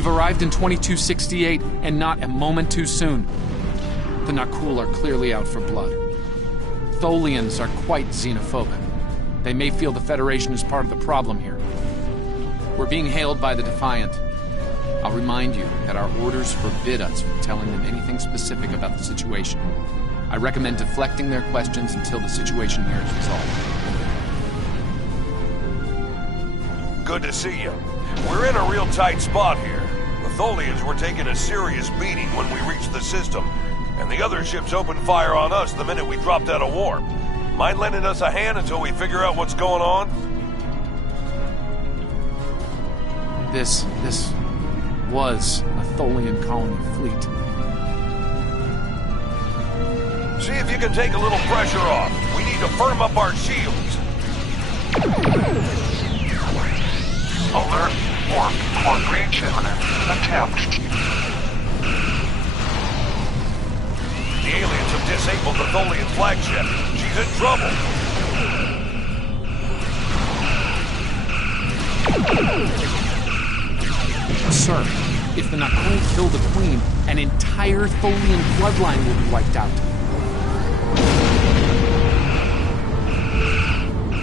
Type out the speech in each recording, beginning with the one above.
We've arrived in 2268, and not a moment too soon. The Nakul are clearly out for blood. Tholians are quite xenophobic. They may feel the Federation is part of the problem here. We're being hailed by the Defiant. I'll remind you that our orders forbid us from telling them anything specific about the situation. I recommend deflecting their questions until the situation here is resolved. Good to see you. We're in a real tight spot here. The Tholians were taking a serious beating when we reached the system, and the other ships opened fire on us the minute we dropped out of warp. Mind lending us a hand until we figure out what's going on? This was a Tholian colony fleet. See if you can take a little pressure off. We need to firm up our shields. Alert. Warp. Port breach imminent. Attempt. The aliens have disabled the Tholian flagship. She's in trouble. Sir, if the Nakul kill the Queen, an entire Tholian bloodline will be wiped out.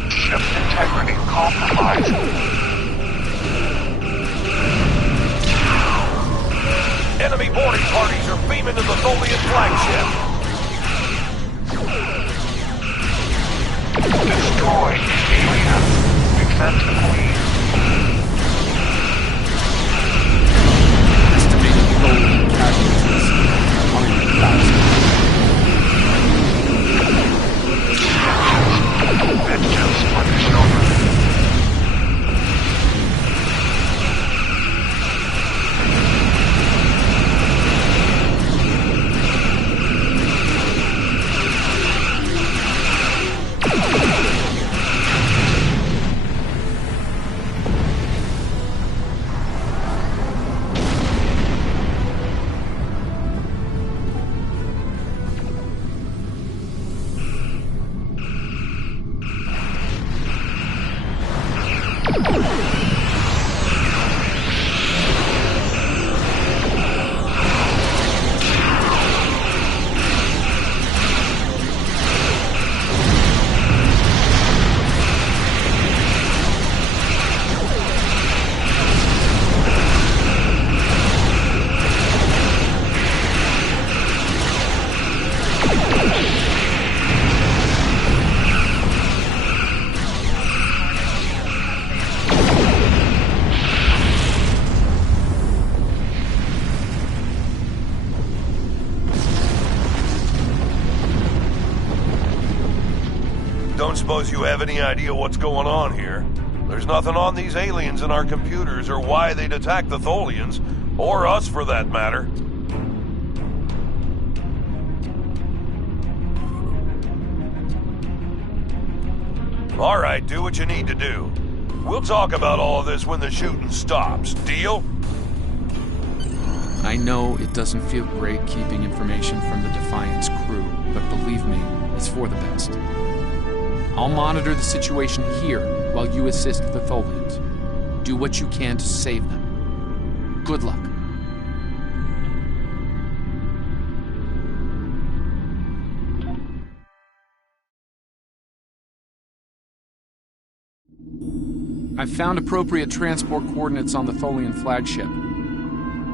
Ship integrity compromised. Enemy boarding parties are beaming to the Tholian flagship. Destroy alien. Defend the Queen. Estimated Tholian casualties, 100,000. Vengeance for the children. Don't suppose you have any idea what's going on here? There's nothing on these aliens in our computers or why they'd attack the Tholians, or us for that matter. All right, do what you need to do. We'll talk about all of this when the shooting stops. Deal? I know it doesn't feel great keeping information from the Defiant's crew, but believe me, it's for the best. I'll monitor the situation here while you assist the Tholians. Do what you can to save them. Good luck. I've found appropriate transport coordinates on the Tholian flagship.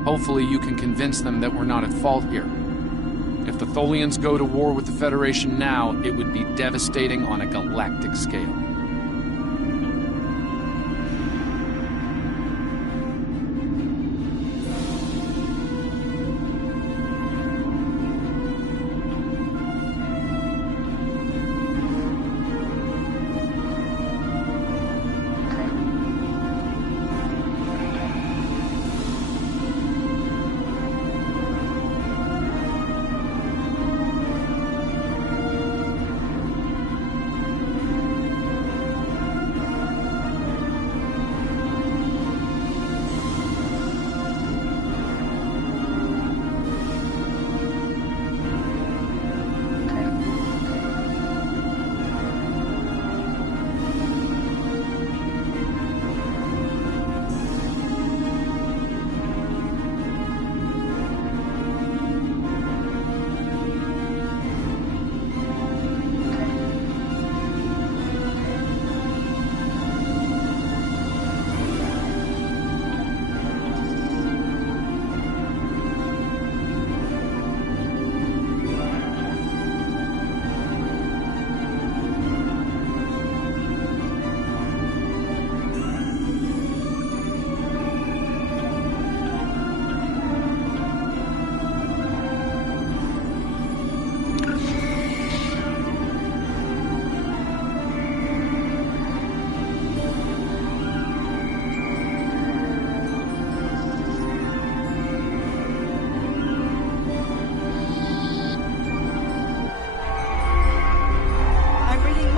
Hopefully you can convince them that we're not at fault here. If the Tholians go to war with the Federation now, it would be devastating on a galactic scale.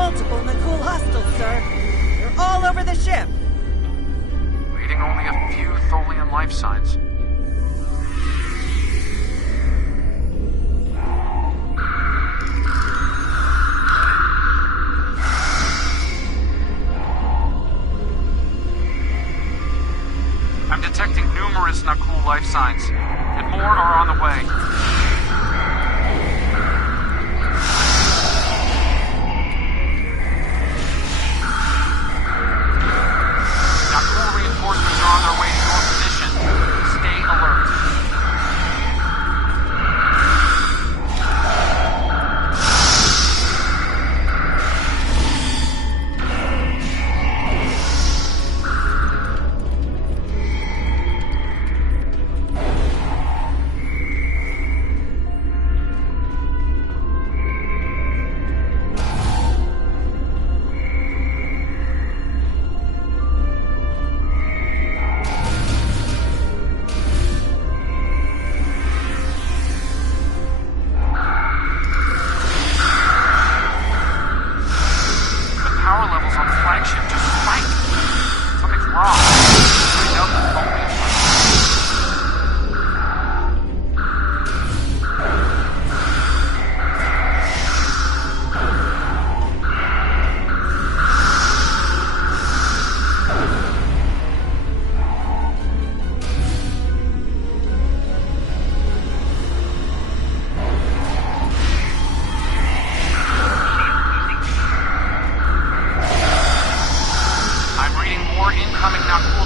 multiple Nakul hostiles, sir. They're all over the ship. Leading only a few Tholian life signs. I'm detecting numerous Nakul life signs, and more are on the way. Reinforcements are on their way to your position. Stay alert.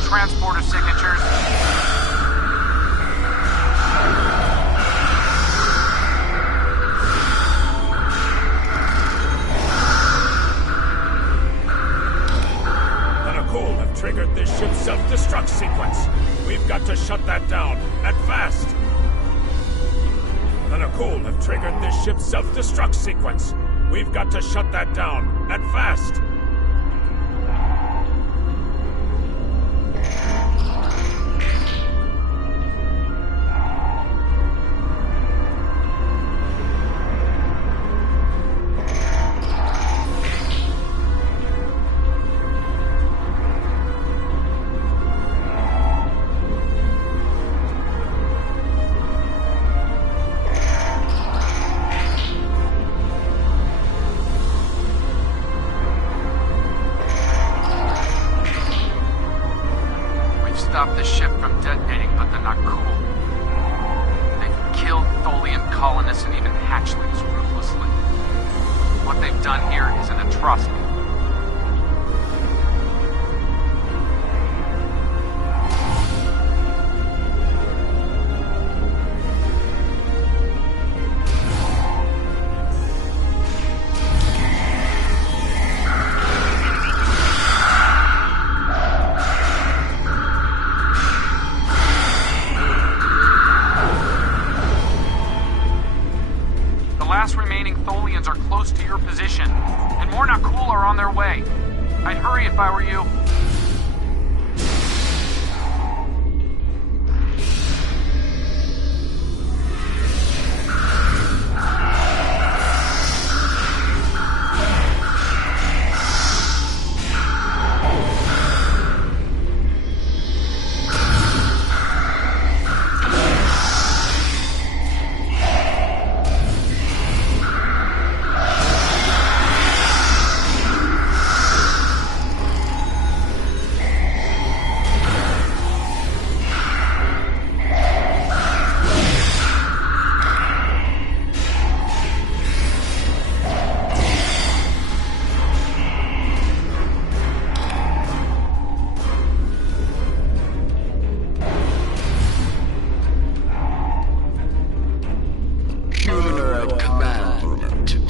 Transporter signatures. The Nakul have triggered this ship's self-destruct sequence. We've got to shut that down, and fast. The Nakul have triggered this ship's self-destruct sequence. We've got to shut that down, and fast. Stop the ship from detonating, but they're not cool. They've killed Tholian colonists and even hatchlings ruthlessly. What they've done here is an atrocity. Last remaining Tholians are close to your position, and more Nakul are on their way. I'd hurry if I were you.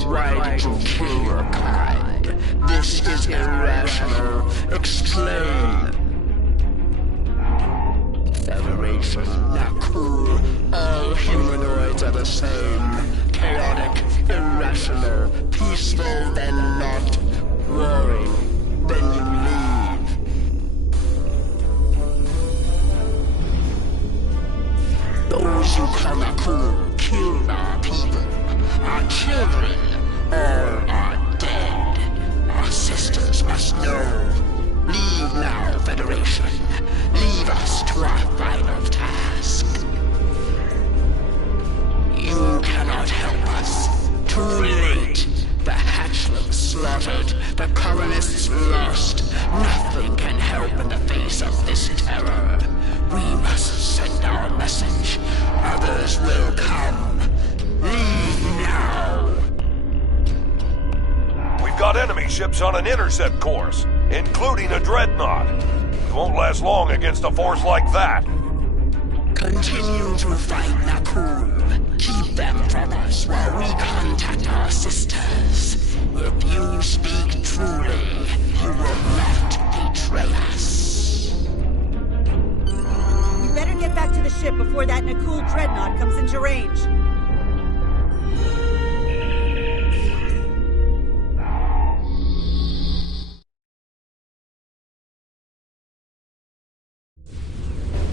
Right to kill your kind. This is irrational. Explain. Federation, Nakul. All humanoids are the same. Chaotic, irrational, peaceful, then not. Roaring, then you leave. Those who call Nakul killed our people. Our children, all are dead. The colonists lost. Nothing can help in the face of this terror. We must send our message. Others will come. Leave now. We've got enemy ships on an intercept course, including a dreadnought. We won't last long against a force like that. Continue to fight Nakul. Keep them from us while we contact our sisters. If you speak truly, you will not betray us. We better get back to the ship before that Nakul dreadnought comes into range.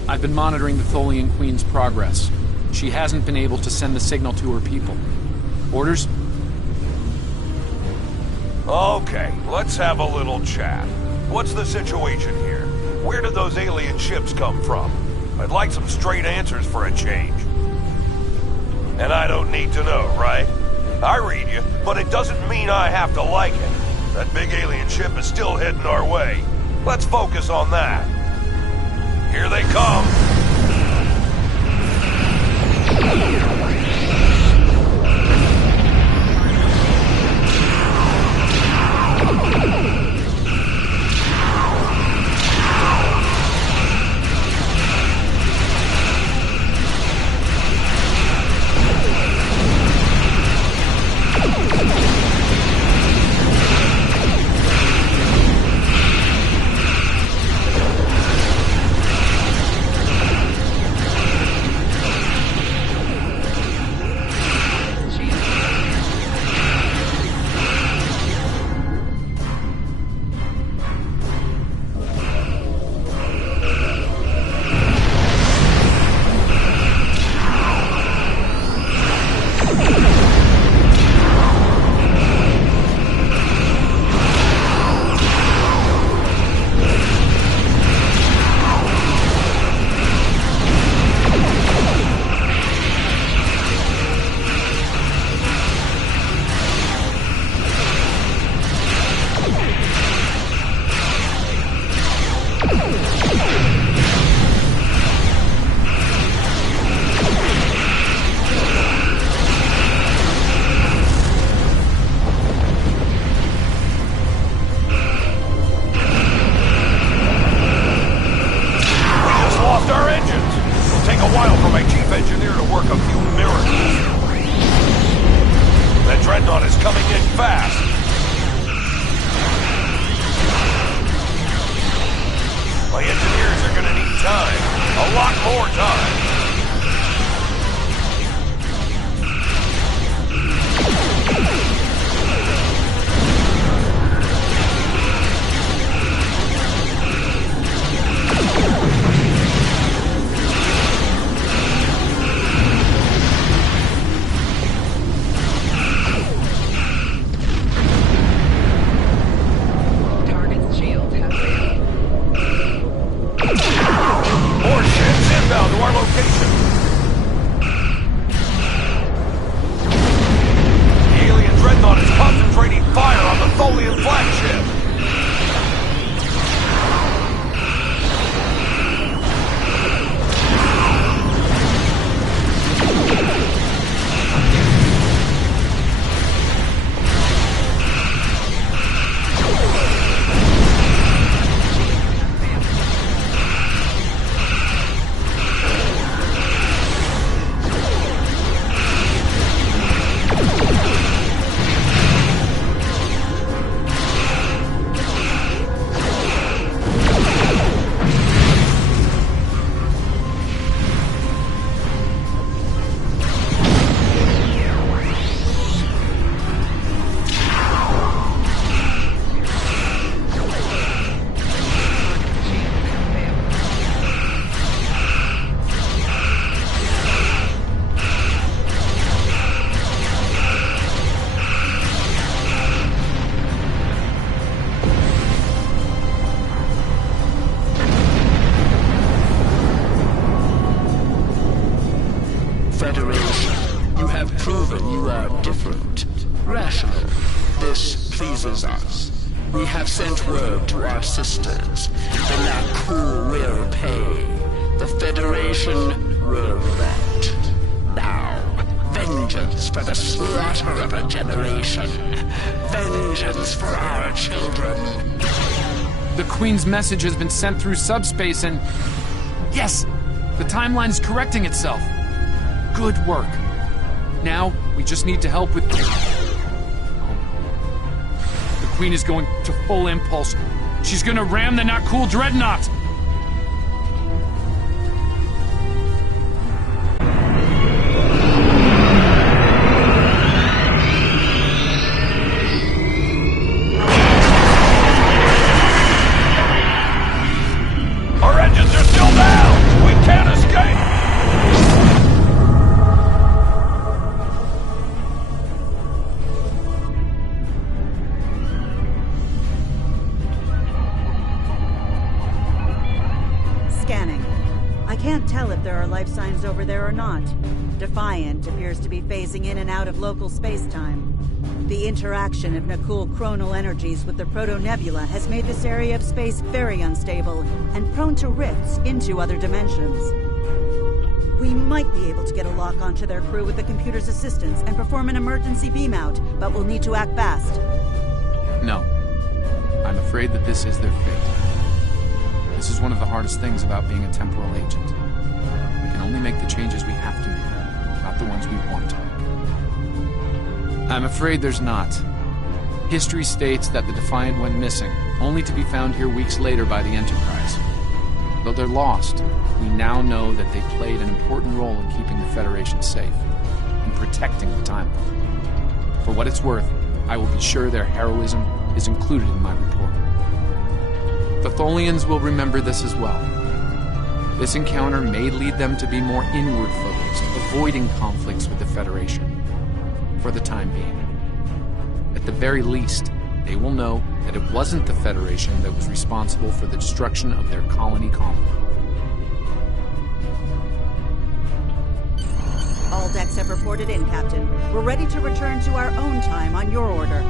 I've been monitoring the Tholian Queen's progress. She hasn't been able to send the signal to her people. Orders? Okay, let's have a little chat. What's the situation here? Where did those alien ships come from? I'd like some straight answers for a change. And I don't need to know, right? I read you, but it doesn't mean I have to like it. That big alien ship is still heading our way. Let's focus on that. Here they come! We have sent word to our sisters. The Nakul will pay. The Federation will revert. Now, vengeance for the slaughter of a generation. Vengeance for our children. The Queen's message has been sent through subspace and... Yes! The timeline's correcting itself. Good work. Now, we just need to help with... The Queen is going to full impulse. She's gonna ram the Nakul Dreadnought! Our engines are still down! We can't escape! Scanning. I can't tell if there are life signs over there or not. Defiant appears to be phasing in and out of local space-time. The interaction of Nakul chronal energies with the Proto-Nebula has made this area of space very unstable and prone to rifts into other dimensions. We might be able to get a lock onto their crew with the computer's assistance and perform an emergency beam-out, but we'll need to act fast. No. I'm afraid that this is their fate. This is one of the hardest things about being a temporal agent. We can only make the changes we have to make, not the ones we want to make. I'm afraid there's not. History states that the Defiant went missing, only to be found here weeks later by the Enterprise. Though they're lost, we now know that they played an important role in keeping the Federation safe, in protecting the timeline. For what it's worth, I will be sure their heroism is included in my report. The Tholians will remember this as well. This encounter may lead them to be more inward-focused, avoiding conflicts with the Federation. For the time being. At the very least, they will know that it wasn't the Federation that was responsible for the destruction of their colony complex. All decks have reported in, Captain. We're ready to return to our own time on your order.